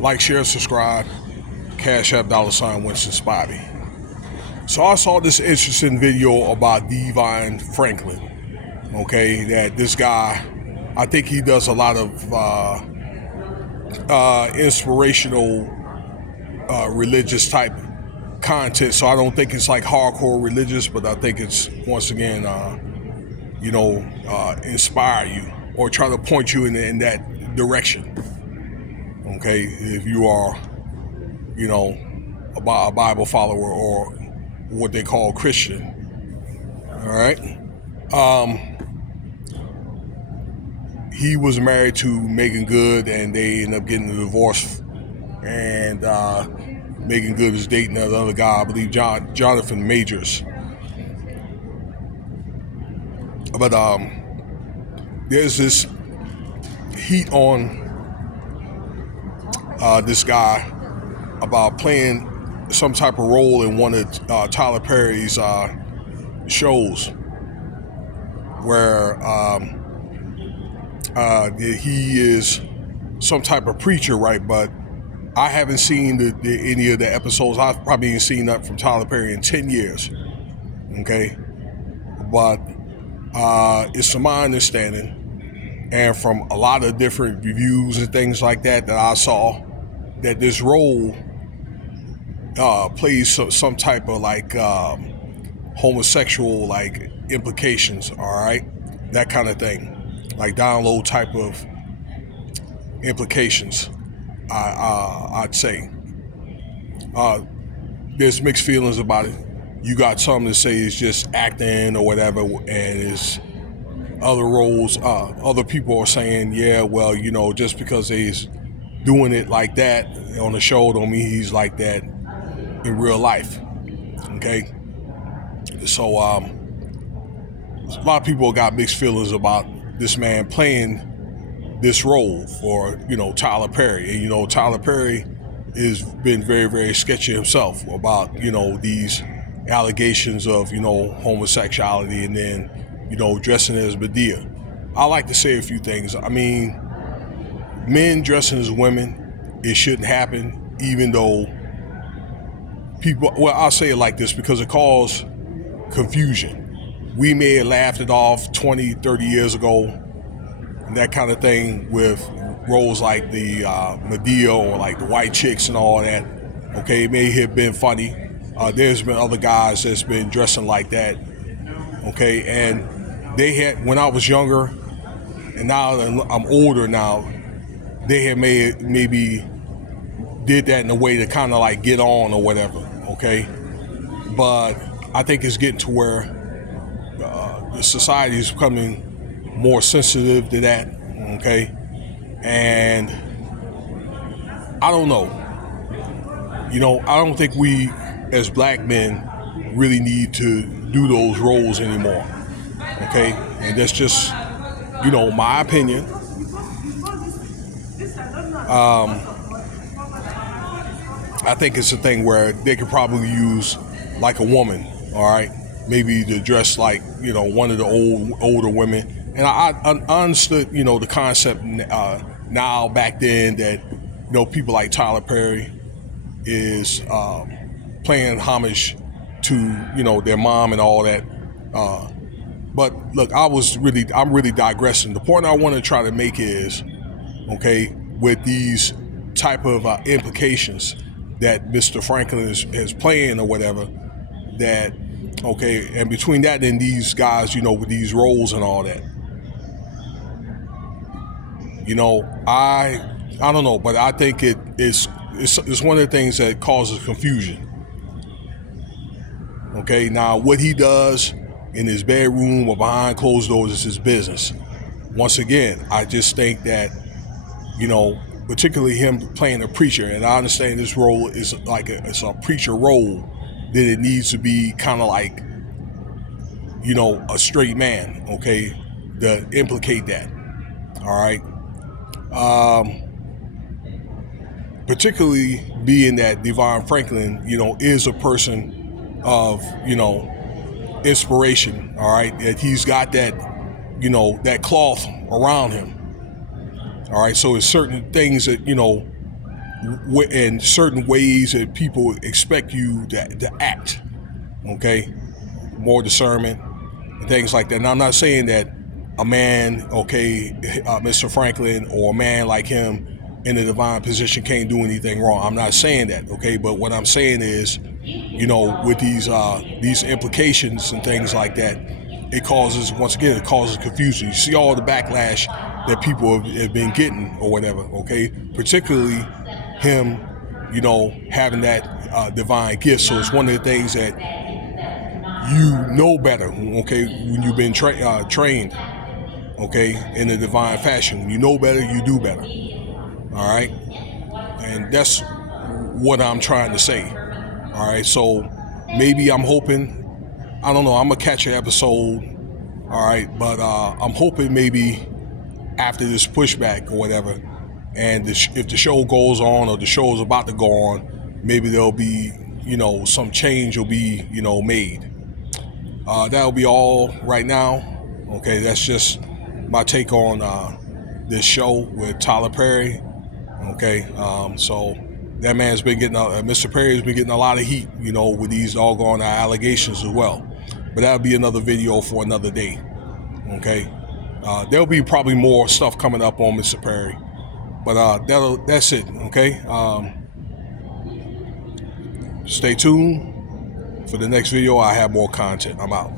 Like, share, subscribe. Cash App $ Winston Spivey. So I saw this interesting video about Devon Franklin. Okay, that this guy, I think he does a lot of inspirational religious type content. So I don't think it's like hardcore religious, but I think it's once again, inspire you or try to point you in that direction. Okay, if you are, a Bible follower or what they call Christian. All right. He was married to Megan Good, and they ended up getting a divorce. And Megan Good is dating another guy, I believe, Jonathan Majors. But there's this heat on this guy about playing some type of role in one of Tyler Perry's shows, where he is some type of preacher, right? But I haven't seen any of the episodes. I've probably ain't seen that from Tyler Perry in 10 years. Okay, but it's from my understanding, and from a lot of different reviews and things like that I saw, that this role plays some type of like homosexual like implications, all right, that kind of thing, like download type of implications. I'd say there's mixed feelings about it. You got some that say it's just acting or whatever, and it's other roles. Other people are saying, yeah, well, just because he's doing it like that on the show don't mean he's like that in real life. Okay, so a lot of people got mixed feelings about this man playing this role for Tyler Perry, and Tyler Perry has been very, very sketchy himself about these allegations of homosexuality, and then dressing as Medea. I like to say a few things. I mean, men dressing as women, it shouldn't happen, even though I'll say it like this because it caused confusion. We may have laughed it off 20, 30 years ago, and that kind of thing, with roles like the Medea or like the white chicks and all that. Okay, it may have been funny. There's been other guys that's been dressing like that. Okay, and they had, when I was younger, and now that I'm older now, they had maybe did that in a way to kind of like get on or whatever. Okay, but I think it's getting to where the society is becoming more sensitive to that. Okay, and I don't know. I don't think we as black men really need to do those roles anymore. Okay, and that's just my opinion. I think it's a thing where they could probably use like a woman, all right, maybe to dress like one of the older women. And I understood the concept now back then that people like Tyler Perry is paying homage to their mom and all that. But look, I'm really digressing. The point I want to try to make is, okay, with these type of implications that Mr. Franklin is playing or whatever, that, okay, and between that and these guys, with these roles and all that, I don't know, but I think it's one of the things that causes confusion. Okay, now what he does in his bedroom or behind closed doors is his business. Once again, I just think that, particularly him playing a preacher, and I understand this role is like it's a preacher role, that it needs to be kind of like, a straight man, okay, to implicate that. All right. Particularly being that Devon Franklin, is a person of, inspiration, all right, that he's got that, that cloth around him. All right, so it's certain things that, in certain ways that people expect you to act. Okay, more discernment and things like that. Now, I'm not saying that a man, okay, Mr. Franklin, or a man like him in a divine position can't do anything wrong. I'm not saying that, okay. But what I'm saying is, with these implications and things like that, it causes, once again, it causes confusion. You see all the backlash that people have been getting or whatever, okay. Particularly him, having that divine gift. So it's one of the things that better, okay, when you've been trained, okay, in a divine fashion. When you know better, you do better. All right, and that's what I'm trying to say. All right, so maybe I'm hoping, I don't know, I'm gonna catch an episode. All right, but I'm hoping maybe after this pushback or whatever, and if the show goes on, or the show is about to go on, maybe there'll be, some change will be, made. That'll be all right now. Okay, that's just my take on this show with Tyler Perry. Okay, so that man's been getting, Mr. Perry's been getting a lot of heat, with these doggone allegations as well. But that'll be another video for another day. Okay, there'll be probably more stuff coming up on Mr. Perry. But that's it. Okay, stay tuned for the next video. I have more content. I'm out.